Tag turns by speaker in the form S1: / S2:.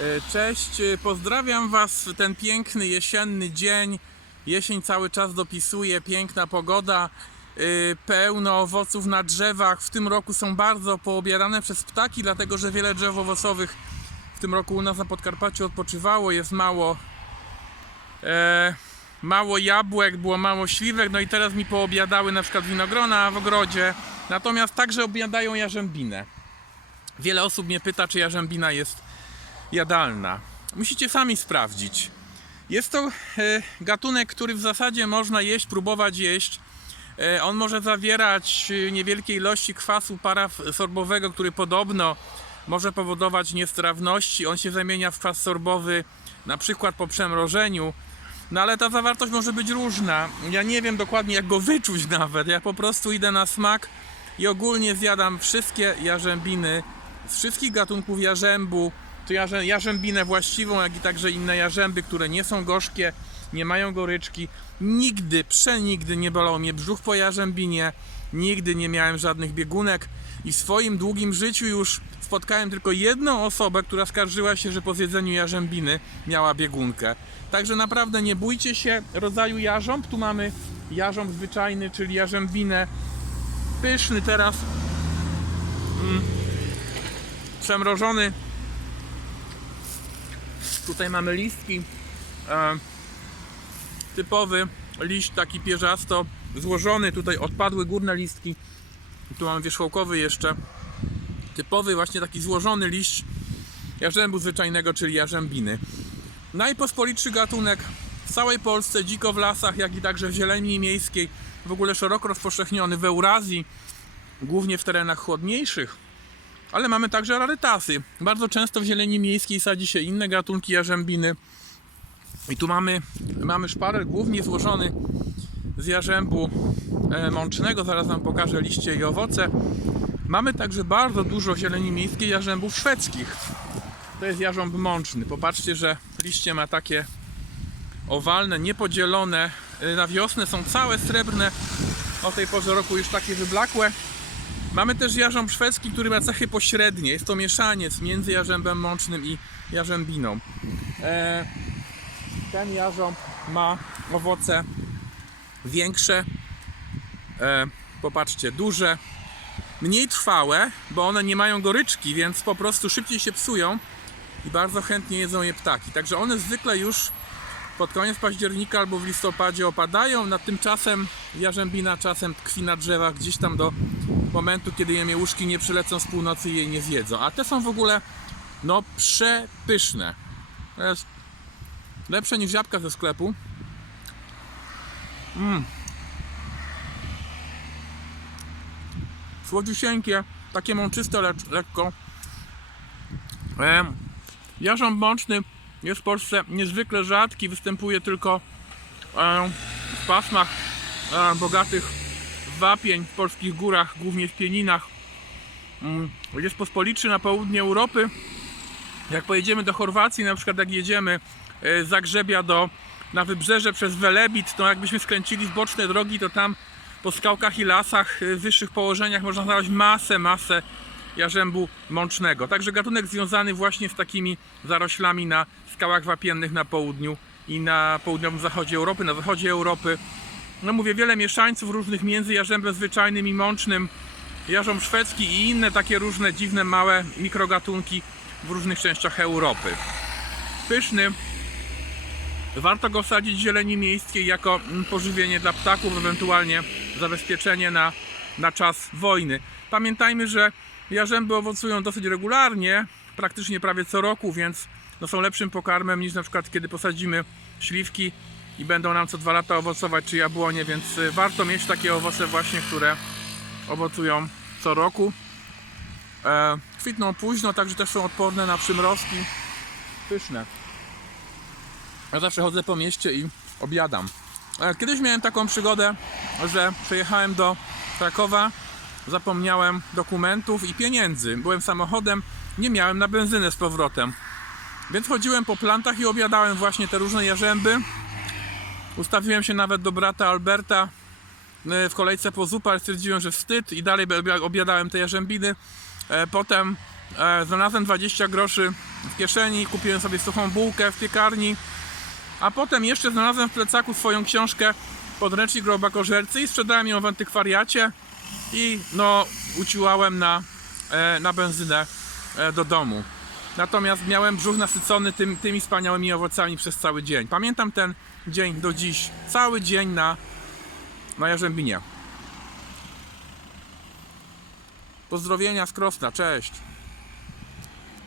S1: E, Cześć, e, pozdrawiam Was w ten piękny jesienny dzień. Jesień cały czas dopisuje, piękna pogoda, e, pełno owoców na drzewach. W tym roku są bardzo poobierane przez ptaki, dlatego że wiele drzew owocowych w tym roku u nas na Podkarpaciu odpoczywało. Jest mało, e, mało jabłek, było mało śliwek, no i teraz mi poobiadały na przykład winogrona w ogrodzie. Natomiast także obiadają jarzębinę. Wiele osób mnie pyta, czy jarzębina jest jadalna. Musicie sami sprawdzić. Jest to e, gatunek, który w zasadzie można jeść, próbować jeść. E, on może zawierać e, niewielkie ilości kwasu parasorbowego, który podobno może powodować niestrawności. On się zamienia w kwas sorbowy na przykład po przemrożeniu. No ale ta zawartość może być różna. Ja nie wiem dokładnie jak go wyczuć nawet. Ja po prostu idę na smak i ogólnie zjadam wszystkie jarzębiny z wszystkich gatunków jarzębu, to jarzębinę właściwą, jak i także inne jarzęby, które nie są gorzkie, nie mają goryczki. Nigdy, przenigdy nie bolał mnie brzuch po jarzębinie, nigdy nie miałem żadnych biegunek i w swoim długim życiu już spotkałem tylko jedną osobę, która skarżyła się, że po zjedzeniu jarzębiny miała biegunkę. Także naprawdę nie bójcie się rodzaju jarząb. Tu mamy jarząb zwyczajny, czyli jarzębinę pyszny teraz przemrożony. Tutaj mamy listki. E, typowy liść taki pierzasto złożony. Tutaj odpadły górne listki. Tu mamy wierzchołkowy jeszcze. Typowy właśnie taki złożony liść jarzębu zwyczajnego, czyli jarzębiny. Najpospolitszy gatunek w całej Polsce, dziko w lasach, jak i także w zieleni miejskiej. W ogóle szeroko rozpowszechniony w Eurazji, głównie w terenach chłodniejszych ale mamy także rarytasy. Bardzo często w zieleni miejskiej sadzi się inne gatunki jarzębiny. I tu mamy, mamy głównie złożony z jarzębu e, mącznego. Zaraz Wam pokażę liście i owoce. Mamy także bardzo dużo zieleni miejskiej jarzębów szwedzkich. To jest jarząb mączny. Popatrzcie, że liście ma takie owalne, niepodzielone. E, Na wiosnę są całe srebrne. O tej porze roku już takie wyblakłe. Mamy też jarząb szwedzki, który ma cechy pośrednie. Jest to mieszaniec między jarzębem mącznym i jarzębiną. E, ten jarząb ma owoce większe, e, popatrzcie, duże, mniej trwałe, bo one nie mają goryczki, więc po prostu szybciej się psują i bardzo chętnie jedzą je ptaki. Także one zwykle już pod koniec października albo w listopadzie opadają, nad tymczasem jarzębina czasem tkwi na drzewach gdzieś tam do momentu, kiedy jemiełuszki nie przylecą z północy i jej nie zjedzą. A te są w ogóle no przepyszne. To jest lepsze niż jabłka ze sklepu. Mm. Słodziusieńkie, takie mączyste lecz, lekko. Em, Jarząb mączny jest w Polsce niezwykle rzadki, występuje tylko em, w pasmach e, bogatych wapień w polskich górach, głównie w Pieninach. Mm, Jest pospolitszy na południe Europy. Jak pojedziemy do Chorwacji, na przykład jak jedziemy e, z Zagrzebia do, na wybrzeże przez Welebit, to jakbyśmy skręcili z boczne drogi, to tam po skałkach i lasach e, w wyższych położeniach można znaleźć masę, masę jarzębu mącznego. Także gatunek związany właśnie z takimi zaroślami na skałach wapiennych na południu i na południowym zachodzie Europy, na zachodzie Europy. No mówię, wiele mieszańców różnych między jarzębem zwyczajnym i mącznym, jarząb szwedzki i inne takie różne dziwne małe mikrogatunki w różnych częściach Europy. Pyszny. Warto go sadzić w zieleni miejskiej jako mm, pożywienie dla ptaków, ewentualnie zabezpieczenie na, na czas wojny. Pamiętajmy, że jarzęby owocują dosyć regularnie, praktycznie prawie co roku, więc no są lepszym pokarmem niż na przykład kiedy posadzimy śliwki i będą nam co dwa lata owocować czy jabłonie, więc y, warto mieć takie owoce właśnie, które owocują co roku. E, kwitną późno, także też są odporne na przymrozki. Pyszne. Ja zawsze chodzę po mieście i obiadam. E, Kiedyś miałem taką przygodę, że przejechałem do Krakowa, zapomniałem dokumentów i pieniędzy. Byłem samochodem, nie miałem na benzynę z powrotem. Więc chodziłem po plantach i obiadałem właśnie te różne jarzęby. Ustawiłem się nawet do brata Alberta e, w kolejce po zupę, stwierdziłem, że wstyd i dalej obia- obiadałem te jarzębiny. E, Potem e, znalazłem 20 groszy w kieszeni, kupiłem sobie suchą bułkę w piekarni, a potem jeszcze znalazłem w plecaku swoją książkę Podręcznik Robakożercy i sprzedałem ją w antykwariacie i no uciłałem na, e, na benzynę e, do domu. Natomiast miałem brzuch nasycony tym, tymi wspaniałymi owocami przez cały dzień. Pamiętam ten dzień do dziś. Cały dzień na, na Jarzębinie. Pozdrowienia z Krosna. Cześć.